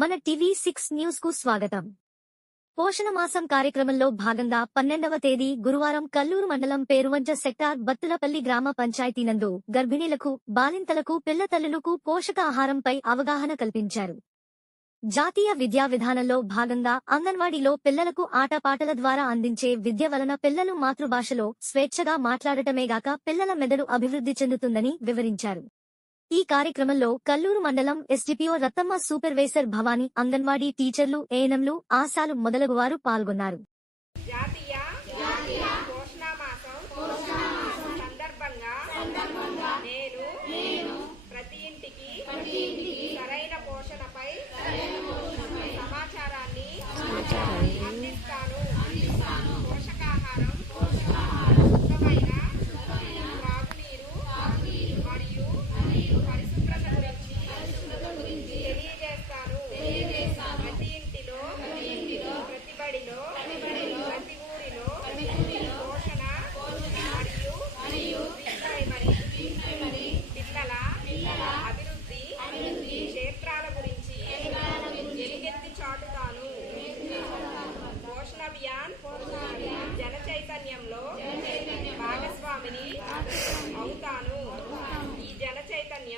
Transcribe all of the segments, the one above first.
మన TV six న్యూస్కు స్వాగతం. పోషణ మాసం కార్యక్రమంలో భాగంగా పన్నెండవ తేదీ గురువారం కల్లూరు మండలం పేరువంజ సెక్టార్ బత్తులపల్లి గ్రామ పంచాయతీ నందు గర్భిణీలకు బాలింతలకు పిల్ల తల్లులకు పోషకాహారంపై అవగాహన కల్పించారు. జాతీయ విద్యా విధానంలో భాగంగా అంగన్వాడీలో పిల్లలకు ఆటపాటల ద్వారా అందించే విద్య వలన పిల్లలు మాతృభాషలో స్వేచ్ఛగా మాట్లాడటమేగాక పిల్లల మెదడు అభివృద్ధి చెందుతుందని వివరించారు. ఈ కార్యక్రమంలో కల్లూరు మండలం ఎస్డిపిఓ రత్తమ్మ సూపర్వైజర్ భవానీ అంగన్వాడీ టీచర్లు ఏఎన్ఎంలు ఆశాలు మొదలగువారు పాల్గొన్నారు. నేను ప్రతి ఇంటికి సరైన పోషణపై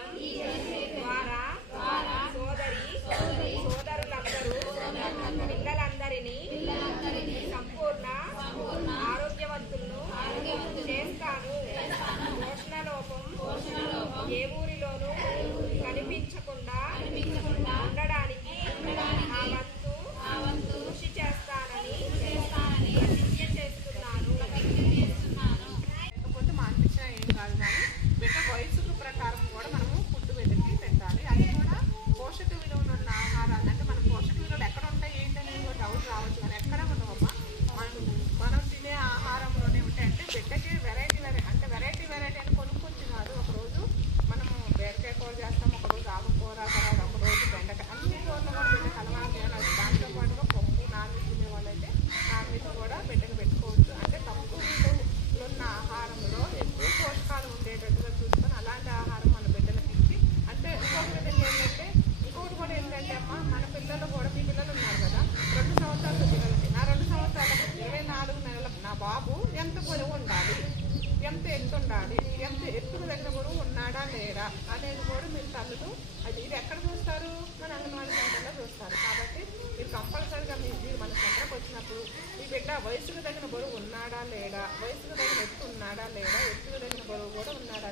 చైతన్యం ద్వారా సోదరి సోదరులందరూ పిల్లలందరినీ మన పిల్లలు కూడా మీ పిల్లలు ఉన్నారు కదా రెండు సంవత్సరాల పిల్లలకి నా రెండు సంవత్సరాలకు ఇరవై నాలుగు నెలల నా బాబు ఎంత పొడవు ఉండాలి? ఎంత ఎత్తు ఉండాలి? ఎంత ఎత్తుకు దగ్గర బరువు ఉన్నాడా లేడా అనేది కూడా మీరు తల్లులు అది ఇది ఎక్కడ చూస్తారు? మన అంగన్వాడీ సెంటర్లో చూస్తారు. కాబట్టి మీరు కంపల్సరీగా మీ మీరు మన సెంటర్కి వచ్చినప్పుడు ఈ బిడ్డ వయసుకు తగిన బరువు ఉన్నాడా లేడా? వయసుకు తగిన ఎత్తు ఉన్నాడా లేడా ఉన్నాడా